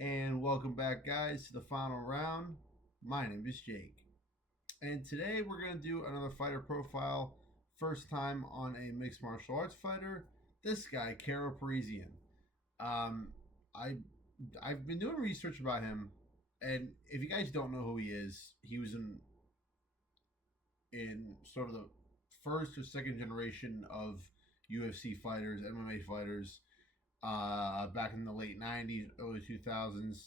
And welcome back, guys, to the final round. My name is Jake. And today we're going to do another fighter profile. First time on a mixed martial arts fighter. This guy, Karo Parisyan. Um, I, I've been doing research about him. And if you guys don't know who he is, he was in sort of the first or second generation of UFC fighters, MMA fighters, back in the late 90s, early 2000s.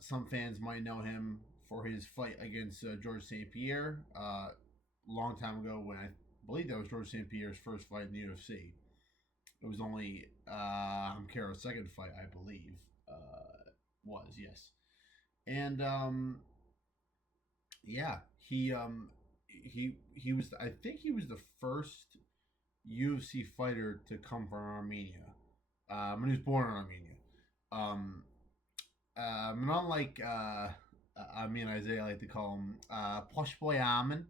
Some fans might know him for his fight against George St. Pierre long time ago when I believe that was George St. Pierre's first fight in the UFC. It was only Caro's second fight, I believe. Was yes, and yeah, he was. I think he was the first UFC fighter to come from Armenia. And he was born in Armenia. Um, and unlike me and Isaiah like to call him Push Boy Amin.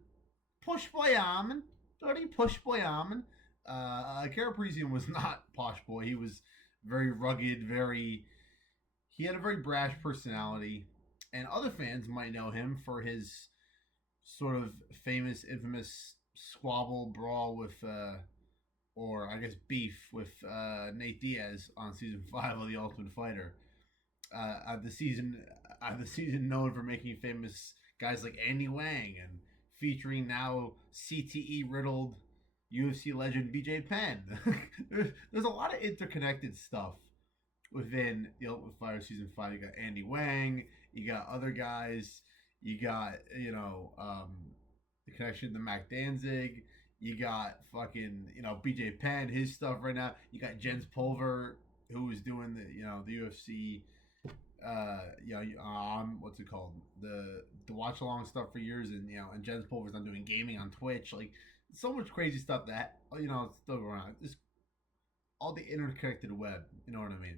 Push Boy Amin. Dirty Push Boy Amin. Kara Parisian was not Posh Boy. He was very rugged, he had a very brash personality. And other fans might know him for his sort of famous, infamous squabble brawl with, or I guess beef with Nate Diaz on season 5 of The Ultimate Fighter. The season known for making famous guys like Andy Wang and featuring now CTE riddled UFC legend BJ Penn. there's a lot of interconnected stuff within the Ultimate Fighter season 5. You got Andy Wang, you got other guys, you got the connection to Mac Danzig. You got fucking BJ Penn, his stuff right now. You got Jens Pulver, who was doing the UFC what's it called, the watch along stuff for years, and and Jens Pulver's not doing gaming on Twitch, like so much crazy stuff that it's still going on. Just all the interconnected web, you know what I mean?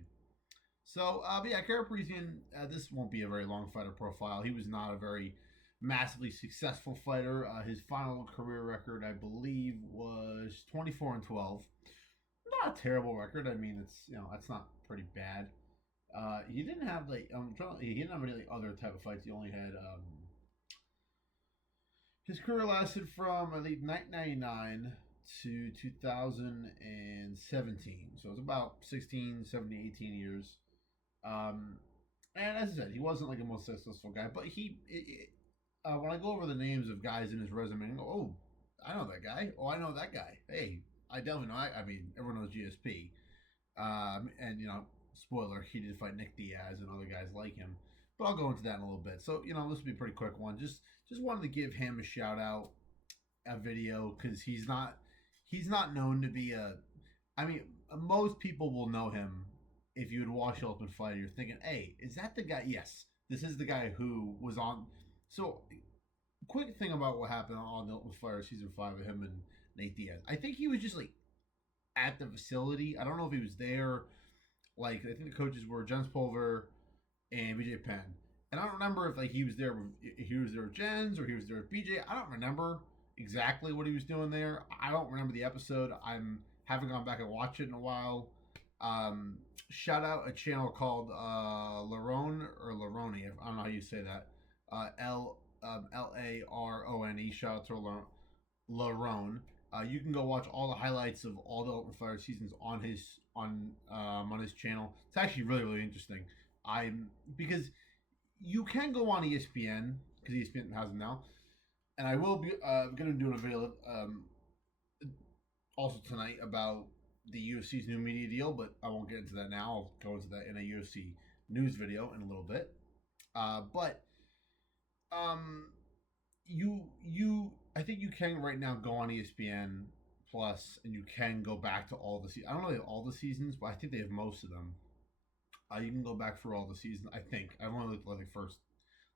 So, but yeah, Kara Parisian, this won't be a very long fighter profile. He was not a very massively successful fighter. His final career record, I believe, was 24-12. Not a terrible record. I mean, it's that's not pretty bad. He didn't have he didn't have any other type of fights. He only had his career lasted from I think 1999 to 2017. So it's about 16, 17, 18 years. And as I said, he wasn't like a most successful guy, but when I go over the names of guys in his resume, I go, oh, I know that guy. Oh, I know that guy. Hey, I definitely know. I mean, everyone knows GSP. And spoiler, he did fight Nick Diaz and other guys like him. But I'll go into that in a little bit. So this will be a pretty quick one. Just wanted to give him a shout out, a video, because he's not known to be a. I mean, most people will know him if you would watch Ultimate Fighter. You're thinking, hey, is that the guy? Yes, this is the guy who was on. So, quick thing about what happened on the Ultimate Fighter season 5 of him and Nate Diaz. I think he was just like at the facility. I don't know if he was there. Like, I think the coaches were Jens Pulver and BJ Penn. And I don't remember if he was there with Jens or he was there with BJ. I don't remember exactly what he was doing there. I don't remember the episode. I'm haven't gone back and watched it in a while. Shout out a channel called Larone or Laroni. I don't know how you say that. Larone. Shout out to Larone. You can go watch all the highlights of all the Ultimate Fighter seasons on his channel. It's actually really, really interesting. Because you can go on ESPN because ESPN has them now, and I will be going to do a video also tonight about the UFC's new media deal, but I won't get into that now. I'll go into that in a UFC news video in a little bit. But I think you can right now go on ESPN Plus, and you can go back to all the. I don't know if they have all the seasons, but I think they have most of them. You can go back for all the seasons. I think I've only looked at the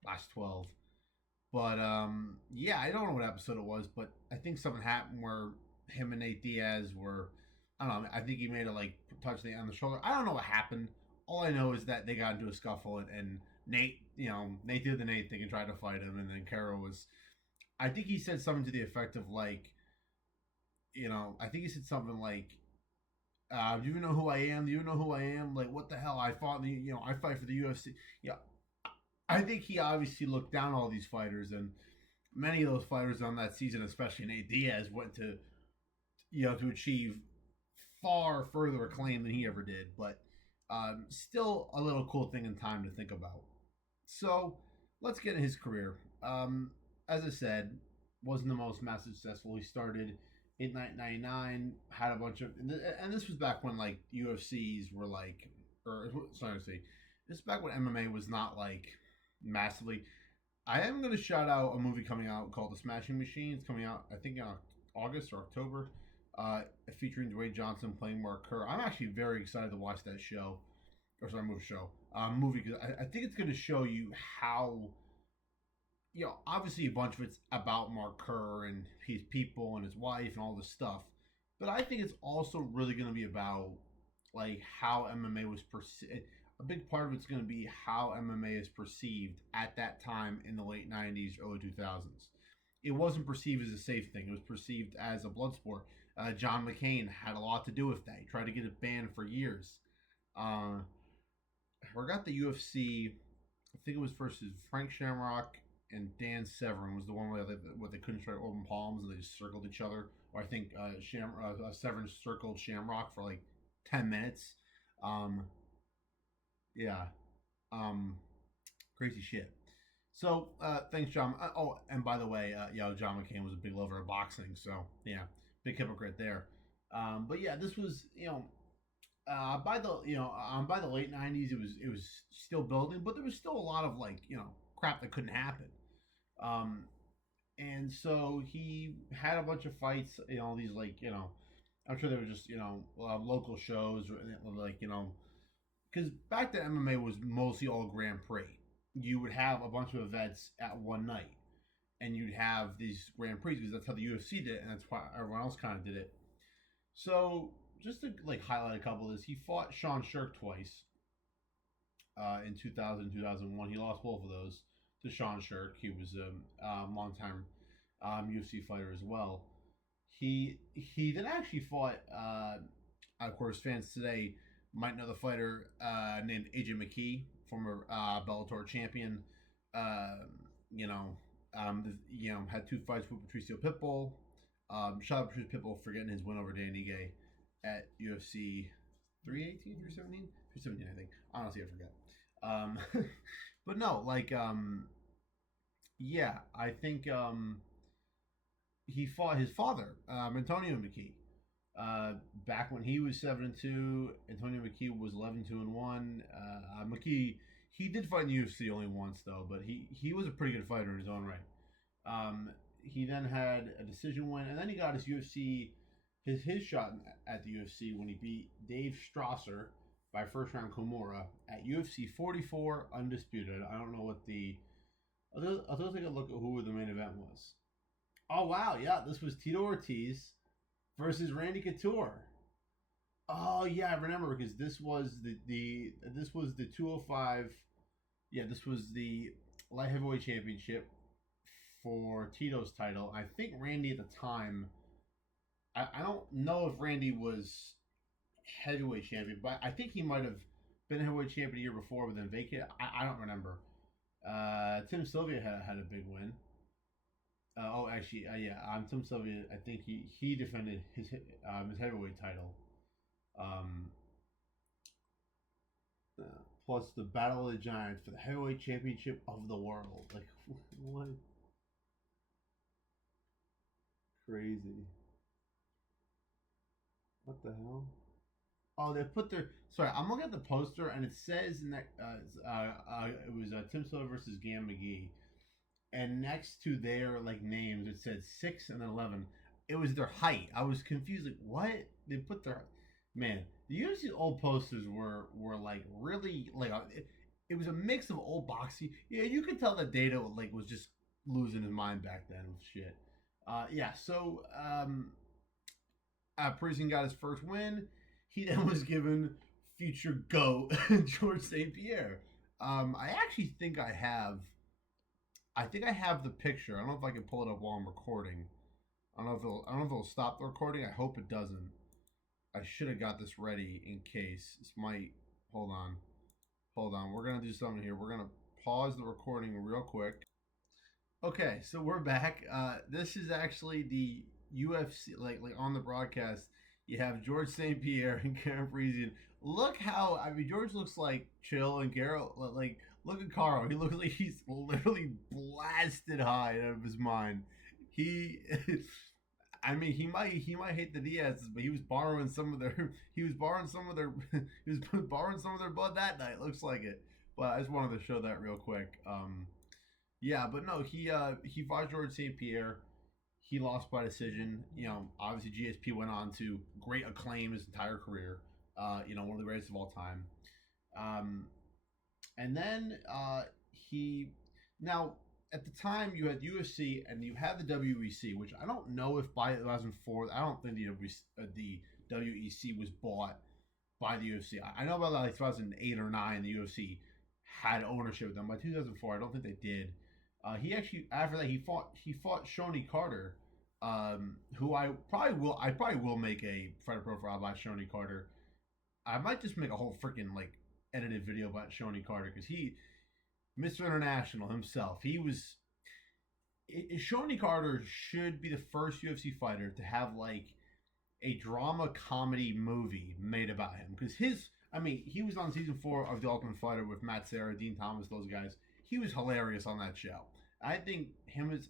last 12. But yeah, I don't know what episode it was, but I think something happened where him and Nate Diaz were. I don't know. I think he made a touch Nate on the shoulder. I don't know what happened. All I know is that they got into a scuffle, and Nate, Nate did the Nate thing and tried to fight him, and then Karo was. I think he said something to the effect of I think he said something like, Do you know who I am? Do you know who I am? Like, what the hell? I fought the, I fight for the UFC. Yeah, I think he obviously looked down all these fighters, and many of those fighters on that season, especially Nate Diaz, went to, to achieve far further acclaim than he ever did. But still, a little cool thing in time to think about. So let's get in his career. As I said, wasn't the most massive successful. He started in 1999, had a bunch of, and this was back when like UFCs were like, or sorry to say, this is back when MMA was not like massively. I am going to shout out a movie coming out called The Smashing Machine. It's coming out, I think, in August or October, uh, featuring Dwayne Johnson playing Mark Kerr. I'm actually very excited to watch that show, or sorry, movie, because I think it's going to show you how, obviously a bunch of it's about Mark Kerr and his people and his wife and all this stuff, but I think it's also really going to be about like how MMA was perceived. A big part of it's going to be how MMA is perceived at that time in the late '90s, early 2000s. It wasn't perceived as a safe thing; it was perceived as a blood sport. John McCain had a lot to do with that. He tried to get it banned for years. Uh, I forgot the UFC. I think it was versus Frank Shamrock and Dan Severn was the one where they couldn't strike open palms and they just circled each other. Or I think Severn circled Shamrock for like 10 minutes. Um, yeah, um, crazy shit. So thanks, John. And by the way, John McCain was a big lover of boxing, so yeah, big hypocrite there. But yeah, this was by the late '90s, it was still building, but there was still a lot of like crap that couldn't happen. Um, and so he had a bunch of fights, these like I'm sure they were just local shows or like because back then MMA was mostly all Grand Prix. You would have a bunch of events at one night, and you'd have these Grand Prix because that's how the UFC did it, and that's why everyone else kind of did it. So just to like highlight a couple of this, he fought Sean Shirk twice in 2000, 2001. He lost both of those to Sean Shirk. He was a longtime UFC fighter as well. He then actually fought. Of course, fans today might know the fighter named AJ McKee, former Bellator champion. Uh, you know, had two fights with Patricio Pitbull. Shout out Patricio Pitbull for getting his win over Danny Gay at UFC 318, 317, 317, I think. Honestly, I forget. But no, like, yeah, I think he fought his father, Antonio McKee. Back when he was 7-2, Antonio McKee was 11-2-1. McKee, he did fight in the UFC only once though, but he was a pretty good fighter in his own right. He then had a decision win, and then he got his UFC his shot at the UFC when he beat Dave Strasser by first round Kimura at UFC 44 undisputed. I don't know what the I'll take a look at who the main event was. Oh wow, yeah, this was Tito Ortiz versus Randy Couture. Oh yeah, I remember because this was the 205. Yeah, this was the light heavyweight championship for Tito's title. I think Randy at the time. I don't know if Randy was heavyweight champion, but I think he might have been heavyweight champion the year before, but then vacated. I don't remember. Tim Sylvia had a big win. Actually, yeah, Tim Sylvia. I think he defended his heavyweight title. Um, Plus the Battle of the Giants for the heavyweight championship of the world. Like what? Crazy. What the hell? Oh, they put their. Sorry, I'm looking at the poster and it says in that it was Tim Sylvia versus Gam McGee, and next to their like names it said 6 and 11. It was their height. I was confused. Like what? They put their man. The UFC old posters were like really like it was a mix of old boxy. Yeah, you could tell that Data like was just losing his mind back then with shit. Yeah. So Parisian got his first win. He then was given future GOAT George St. Pierre. I actually think I have. I think I have the picture. I don't know if I can pull it up while I'm recording. I don't know if it'll stop the recording. I hope it doesn't. I should have got this ready in case this might. Hold on, hold on. We're gonna do something here. We're gonna pause the recording real quick. Okay, so we're back. This is actually the UFC, like on the broadcast. You have George St. Pierre and Karo Parisyan. Look how George looks like chill, and Karo like look at Karo. He looks like he's literally blasted high out of his mind. He, he might hate the Diaz's, but he was borrowing some of their he was borrowing some of their he was borrowing some of their blood that night. Looks like it. But I just wanted to show that real quick. Yeah, but no, he fought George St. Pierre. He lost by decision. Obviously GSP went on to great acclaim his entire career. One of the greatest of all time. Um, and then he now at the time you had UFC and you had the WEC, which I don't know if by 2004. I don't think the WEC was bought by the UFC. I know about like 2008 or 9, the UFC had ownership of them. By 2004, I don't think they did. He actually after that he fought Shoney Carter, who I probably will make a fighter profile about Shoney Carter. I might just make a whole freaking like edited video about Shoney Carter because Mr. International himself, Shoney Carter should be the first UFC fighter to have like a drama comedy movie made about him because he was on season 4 of The Ultimate Fighter with Matt Serra, Dean Thomas, those guys. He was hilarious on that show. I think he was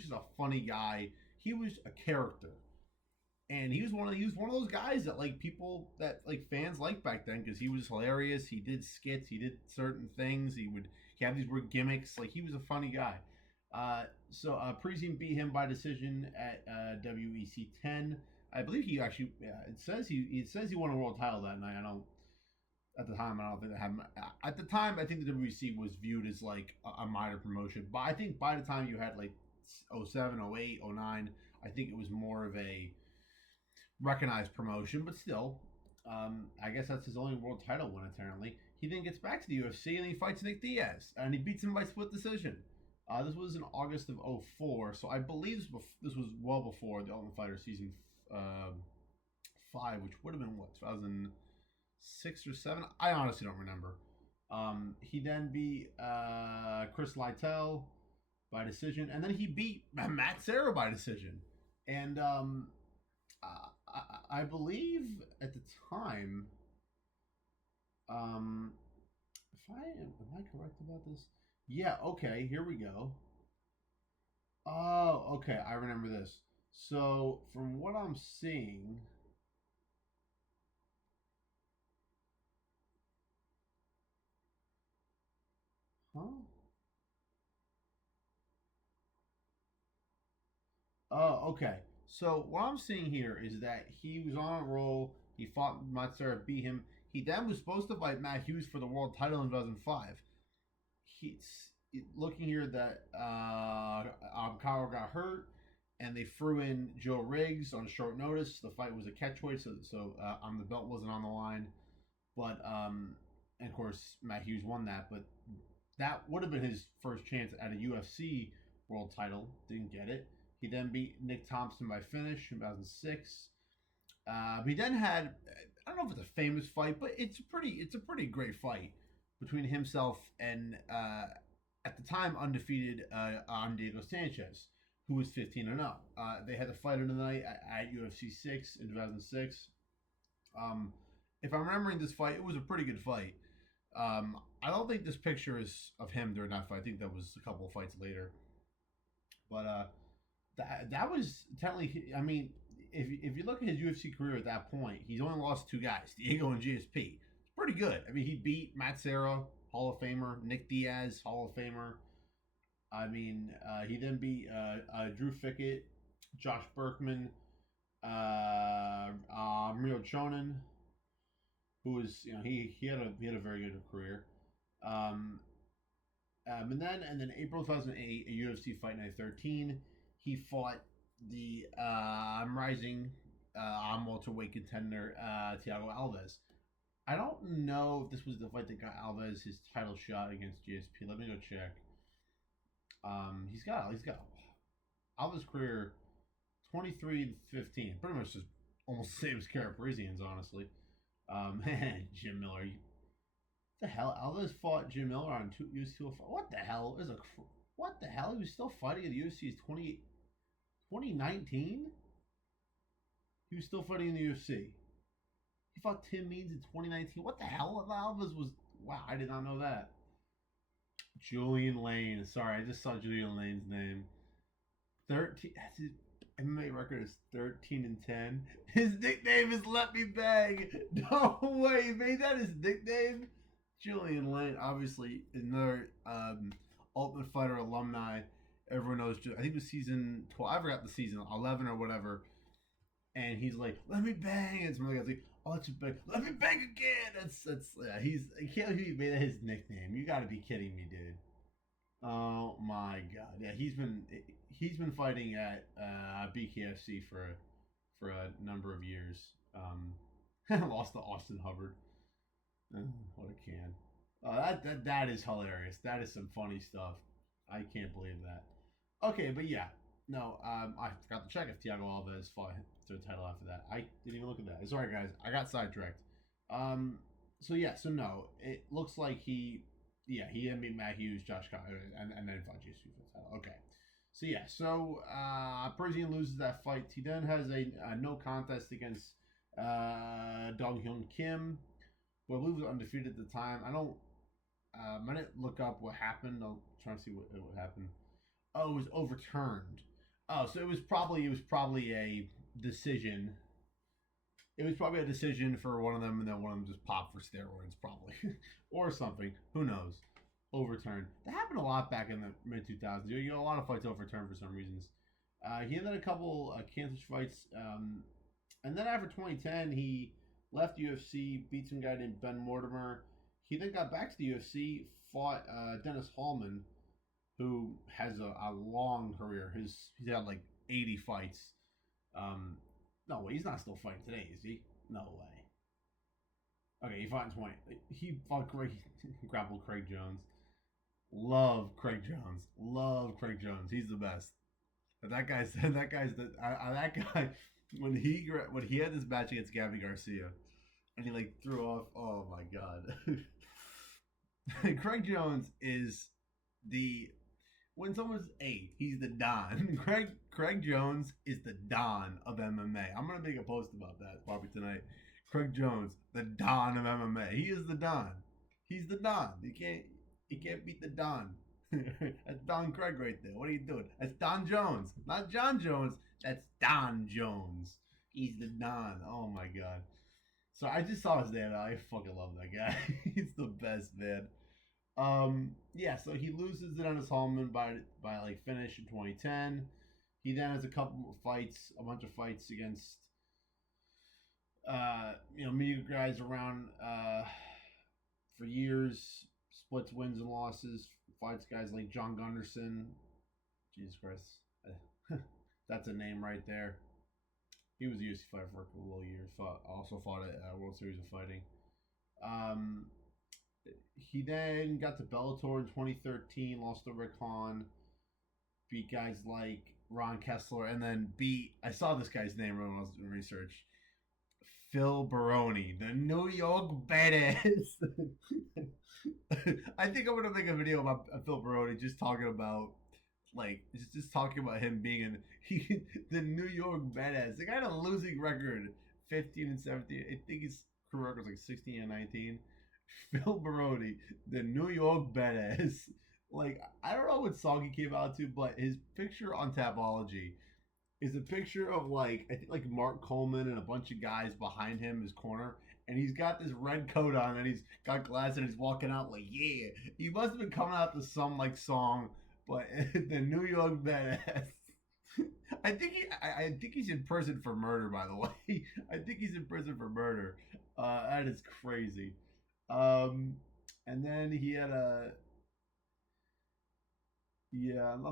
just a funny guy. He was a character, and he was one of those guys that like people that like fans liked back then because he was hilarious. He did skits. He did certain things. He had these weird gimmicks. Like he was a funny guy. Parisian beat him by decision at WEC 10. I believe he actually. It says he won a world title that night. At the time, I don't think they had. At the time, I think the WEC was viewed as like a minor promotion. But I think by the time you had like 07, 08, 09, I think it was more of a recognized promotion. But still, I guess that's his only world title win. Apparently, he then gets back to the UFC and he fights Nick Diaz and he beats him by split decision. This was in August of 04, so I believe this was well before the Ultimate Fighter season 5, which would have been what 2006 or 7. I honestly don't remember. He then beat Chris Lytle by decision, and then he beat Matt Serra by decision. And I believe at the time, if am I correct about this? Yeah. Okay. Here we go. Oh, okay. I remember this. So from what I'm seeing, huh? Oh, okay. So what I'm seeing here is that he was on a roll. He fought Matsura, beat him. He then was supposed to fight Matt Hughes for the world title in 2005. He's looking here that Kyle got hurt, and they threw in Joe Riggs on short notice. The fight was a catchweight, so the belt wasn't on the line. But and of course Matt Hughes won that, but that would have been his first chance at a UFC world title. Didn't get it. He then beat Nick Thompson by finish in 2006. He then had, I don't know if it's a famous fight, but it's a pretty great fight between himself and at the time undefeated Diego Sanchez, who was 15-0. They had the fight of the night at UFC 6 in 2006. If I'm remembering this fight, it was a pretty good fight. I don't think this picture is of him during that fight. I think that was a couple of fights later. But that was technically, if you look at his UFC career at that point, he's only lost 2 guys, Diego and GSP. It's pretty good. He beat Matt Serra, Hall of Famer, Nick Diaz, Hall of Famer. He then beat Drew Fickett, Josh Berkman, Mario Chonin, who was, he had a very good career. And then April 2008, a UFC Fight Night 13, he fought the rising welterweight contender Thiago Alves. I don't know if this was the fight that got Alves his title shot against GSP. Let me go check. He's got Alves' career 23-15, pretty much just almost the same as Karo Parisyan's, honestly. Jim Miller. The hell? Alvarez fought Jim Miller on UFC 205. What the hell? What the hell? He was still fighting at the UFC's 2019? He was still fighting in the UFC. He fought Tim Means in 2019. What the hell? Alvarez was... Wow, I did not know that. Julian Lane. Sorry, I just saw Julian Lane's name. 13... His MMA record is 13-10. His nickname is Let Me Bang. No way, he made that his nickname? Julian Lane, obviously, another Ultimate Fighter alumni. Everyone knows. I think it was season 12. I forgot the season, 11 or whatever. And he's like, "Let me bang." And some other guy's like, "Oh, let you bang. Let me bang again." That's yeah. I can't believe he made that his nickname. You got to be kidding me, dude. Oh my god. Yeah, he's been fighting at BKFC for a number of years. Lost to Austin Hubbard. What a can. That is hilarious. That is some funny stuff. I can't believe that. Okay, but yeah. No, I forgot to check if Thiago Alves fought the title after that. I didn't even look at that. Sorry, guys. I got sidetracked. So no. It looks like he didn't beat Matt Hughes, Josh Cotter, and then fought Jesus for the title. Okay. So Parisyan loses that fight. He then has a no contest against Dong Hyun Kim, who I believe was undefeated at the time. I didn't look up what happened. I'm trying to see what happened. Oh, it was overturned. Oh, so it was probably a decision. It was probably a decision for one of them, and then one of them just popped for steroids, probably, or something. Who knows? Overturned. That happened a lot back in the mid 2000s. You know, a lot of fights overturned for some reasons. He had a couple cancer fights, and then after 2010, he left UFC, beat some guy named Ben Mortimer. He then got back to the UFC, fought Dennis Hallman, who has a long career. He's had like 80 fights. No way, he's not still fighting today, is he? No way. Okay, he fought in 20. He fought grappled Craig Jones. Love Craig Jones. He's the best. That guy when he had this match against Gabby Garcia, and he like threw off. Oh my god. Craig Jones is when someone's he's the Don. Craig Jones is the Don of MMA. I'm gonna make a post about that probably tonight. Craig Jones, the Don of MMA. He is the Don. He's the Don. You can't beat the Don. That's Don Craig right there. What are you doing? That's Don Jones, not John Jones. That's Don Jones. He's the Don. Oh my god. So I just saw his name. I fucking love that guy. He's the best, man. So he loses to Dennis Hallman by like finish in 2010. He then has a bunch of fights against media guys around for years, splits wins and losses, fights guys like John Gunderson. Jesus Christ. That's a name right there. He was a UFC fighter for a couple of years. Also fought at World Series of Fighting. He then got to Bellator in 2013, lost to Rick Hahn, beat guys like Ron Kessler, and then I saw this guy's name when I was doing research, Phil Baroni, the New York Badass. I think I'm going to make a video about Phil Baroni just talking about him being the New York Badass. The guy had a losing record, 15-17. I think his career record was like 16-19. Phil Baroni, the New York Badass. Like, I don't know what song he came out to, but his picture on Tapology is a picture of I think Mark Coleman and a bunch of guys behind him, his corner, and he's got this red coat on and he's got glasses and he's walking out like, yeah. He must have been coming out to some song, but the New York Badass. I think he's in prison for murder, by the way. I think he's in prison for murder. That is crazy. And then he had I'm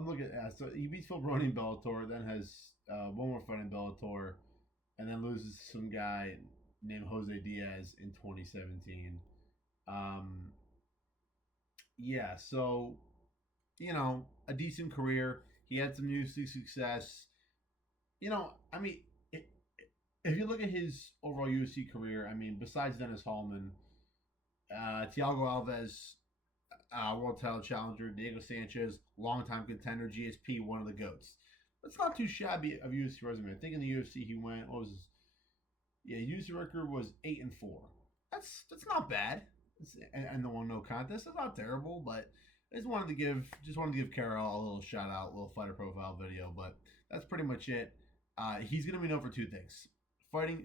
looking at so he beats Phil Baroni in Bellator, then has one more fight in Bellator, and then loses to some guy named Jose Diaz in 2017. So a decent career. He had some UFC success. if you look at his overall UFC career, I mean, besides Dennis Hallman, Thiago Alves, world title challenger, Diego Sanchez, longtime contender, GSP, one of the GOATs. That's not too shabby of UFC resume. I think in the UFC he went, what was his, yeah, UFC record was 8-4. That's not bad. And the one no contest. That's not terrible, but I just wanted to give Karo a little shout out, a little fighter profile video. But that's pretty much it. He's gonna be known for two things: fighting.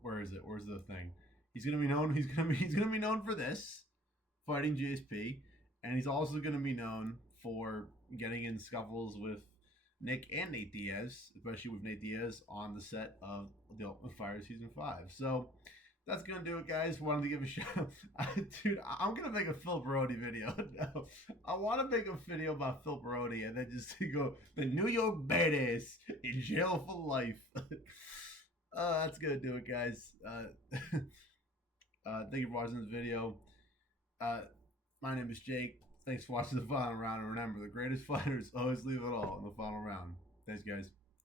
Where is it? Where's the thing? He's gonna be known. He's gonna be known for this, fighting GSP, and he's also gonna be known for getting in scuffles with Nick and Nate Diaz, especially with Nate Diaz on the set of The Ultimate Fighter Season 5. So that's going to do it, guys. Wanted to give a shout. Dude, I'm going to make a Phil Brody video. No, I want to make a video about Phil Brody and then just go, the New York Badass in jail for life. That's going to do it, guys. Thank you for watching this video. My name is Jake. Thanks for watching the final round. And remember, the greatest fighters always leave it all in the final round. Thanks, guys.